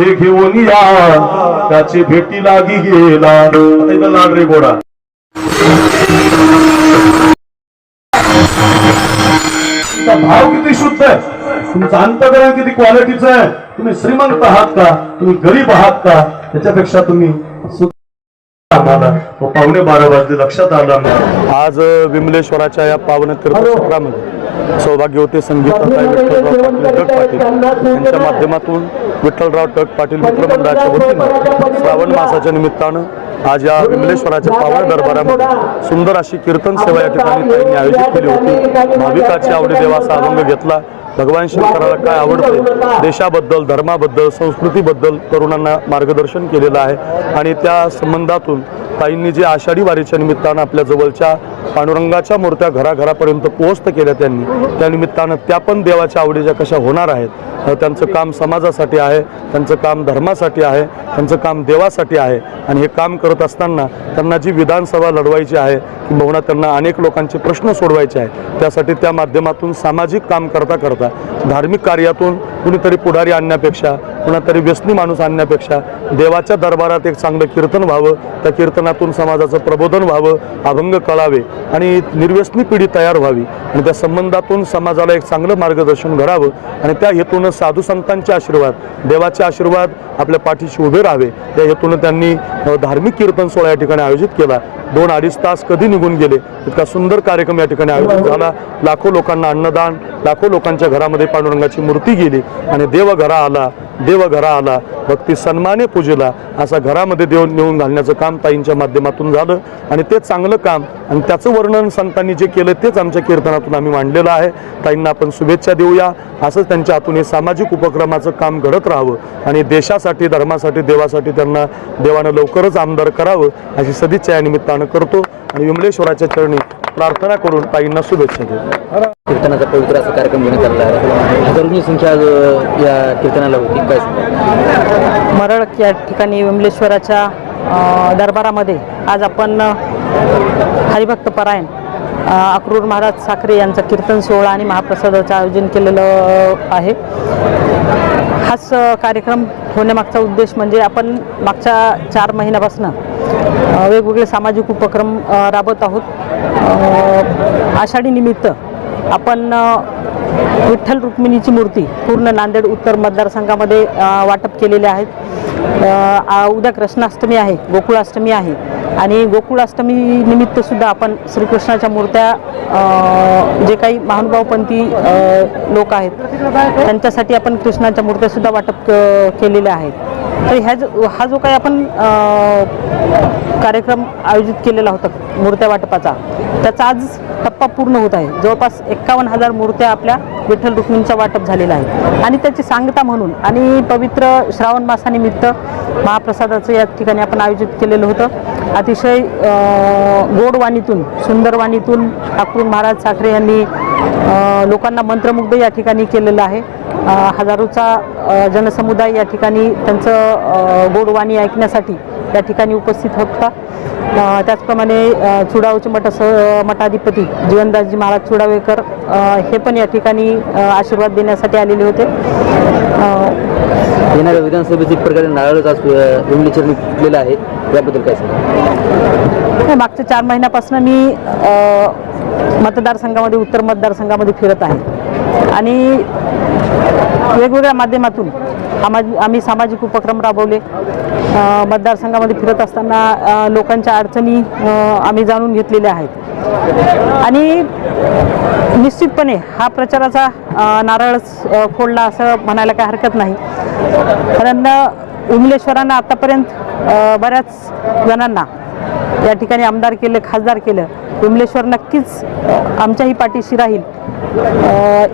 हे घेऊन या. त्याची भेटी लागी गेला आता इथं लाड रे गोडा. तुमचा भाव किती शुद्ध आहे? तुमचं अंतकरण किती क्वालिटीचं आहे? तुम्ही श्रीमंत आहात का? तुम्ही गरीब आहात का? त्याच्यापेक्षा तुम्ही पावणे बारा वाजले लक्षात आलं आज विमलेश्वराच्या या पावन तीर्थक्षेत्रामध्ये सौभाग्यवती डग पाटील यांच्या माध्यमातून विठ्ठलराव टक पाटील मित्रमंडळाच्या वतीनं श्रावण मासाच्या निमित्तानं आज या विमलेश्वराच्या पावन दरबारामध्ये सुंदर अशी कीर्तन सेवा या ठिकाणी त्यांनी आयोजित केली होती. भाविकाची आवडी देवाचा अभंग घेतला. भगवान शंकराला काय आवडते? देशाबद्दल धर्माबद्दल संस्कृतीबद्दल तरुणांना मार्गदर्शन केलेलं आहे. आणि त्या संबंधातून ताईंनी जे आषाढी वारीच्या निमित्तानं आपल्या जवळच्या पांडुरंगाच्या मूर्त्या घराघरापर्यंत पोहोचत केल्या त्यांनी. त्या निमित्तानं त्या पण देवाच्या आवडीच्या कशा होणार आहेत. त्यांचं काम समाजासाठी आहे त्यांचं काम धर्मासाठी आहे त्यांचं काम देवासाठी आहे. आणि हे काम करत असताना त्यांना जी विधानसभा लढवायची आहे किंबहुना त्यांना अनेक लोकांचे प्रश्न सोडवायचे आहेत. त्यासाठी त्या माध्यमातून सामाजिक काम करता करता धार्मिक कार्यातून कुणीतरी पुढारी आणण्यापेक्षा कुणातरी व्यसनी माणूस आणण्यापेक्षा देवाच्या दरबारात एक चांगलं कीर्तन व्हावं त्या कीर्तनातून समाजाचं प्रबोधन व्हावं अभंग कळावे आणि निर्व्यसनी पिढी तयार व्हावी आणि त्या संबंधातून समाजाला एक चांगलं मार्गदर्शन घडावं आणि त्या हेतूनं साधू संतांचे आशीर्वाद देवाचे आशीर्वाद आपल्या पाठीशी उभे राहावे. त्या हेतूनं त्यांनी धार्मिक कीर्तन सोहळा या ठिकाणी आयोजित केला. दोन अडीच तास कधी निघून गेले? इतका सुंदर कार्यक्रम या ठिकाणी आयोजित झाला. लाखो लोकांना अन्नदान लाखो लोकांच्या घरामध्ये पांडुरंगाची मूर्ती गेली आणि देव घरा आला. देव घरा आला भक्ती सन्माने पूजेला असा घरामध्ये देव नेऊन घालण्याचं काम ताईंच्या माध्यमातून झालं. आणि ते चांगलं काम आणि त्याचं वर्णन संतांनी जे केलं तेच आमच्या कीर्तनातून आम्ही मांडलेलं आहे. ताईंना आपण शुभेच्छा देऊया. असंच त्यांच्या हातून हे सामाजिक उपक्रमाचं काम घडत राहावं आणि देशासाठी धर्मासाठी देवासाठी त्यांना देवानं लवकरच आमदार करावं अशी सदिच्छा या निमित्तानं करतो. आणि विमलेश्वराच्या चरणी प्रार्थना करून ताईंना शुभेच्छा देतो कीर्तनाचा पवित्र असा कार्यक्रम घेण्यात आलेला आहे. हजारोंची संख्या या कीर्तनाला होती. काय? मरळ या ठिकाणी विमलेश्वराच्या दरबारामध्ये आज आपण हरिभक्त परायण अक्रूर महाराज साखरे यांचा कीर्तन सोहळा आणि महाप्रसादाचं आयोजन केलेलं आहे. हाच कार्यक्रम होण्यामागचा उद्देश म्हणजे आपण मागच्या चार महिन्यापासून वेगवेगळे सामाजिक उपक्रम राबवत आहोत. आषाढी निमित्त आपण विठ्ठल रुक्मिणीची मूर्ती पूर्ण नांदेड उत्तर मतदारसंघामध्ये वाटप केलेले आहेत उद्या कृष्णाष्टमी आहे गोकुळाष्टमी आहे. आणि गोकुळाष्टमी निमित्त सुद्धा आपण श्रीकृष्णाच्या मूर्त्या जे काही महानुभावपंथी लोक आहेत त्यांच्यासाठी आपण कृष्णाच्या मूर्त्या सुद्धा वाटप केलेल्या आहेत. तर ह्या जो हा जो काही आपण कार्यक्रम आयोजित केलेला होता मूर्त्या वाटपाचा त्याचा आज टप्पा पूर्ण होत आहे. जवळपास एक्कावन्न हजार मूर्त्या आपल्या विठ्ठल रुक्मिणीचं वाटप झालेला आहे. आणि त्याची सांगता म्हणून आणि पवित्र श्रावण मासानिमित्त महाप्रसादाचं या ठिकाणी आपण आयोजित केलेलं होतं. अतिशय गोडवाणीतून गोड वाणीतून सुंदर वाणीतून महाराज साखरे यांनी लोकांना मंत्रमुग्ध या ठिकाणी केलेलं आहे. हजारोचा जनसमुदाय या ठिकाणी त्यांचं गोडवाणी ऐकण्यासाठी या ठिकाणी उपस्थित होता. त्याचप्रमाणे चुडावचे मठ मठाधिपती जीवनदासजी महाराज चुडावेकर हे पण या ठिकाणी आशीर्वाद देण्यासाठी आलेले होते. येणाऱ्या विधानसभेचे एक प्रकारे नारळच आज अ, विमलेश्वरनी फुटलेलं आहे. याबद्दल काय सांगाल? हे मागच्या चार महिन्यापासून मी मतदारसंघामध्ये उत्तर मतदारसंघामध्ये फिरत आहे. आणि वेगवेगळ्या माध्यमातून आमा आम्ही सामाजिक उपक्रम राबवले. मतदारसंघामध्ये फिरत असताना लोकांच्या अडचणी आम्ही जाणून घेतलेल्या आहेत. आणि निश्चितपणे हा प्रचाराचा नारळच फोडला असं म्हणायला काही हरकत नाही. कारण उमलेश्वरांना आतापर्यंत बऱ्याच जणांना या ठिकाणी आमदार केलं खासदार केलं विमलेश्वर नक्कीच आमच्याही पाठीशी राहील.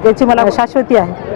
याची मला शाश्वती आहे.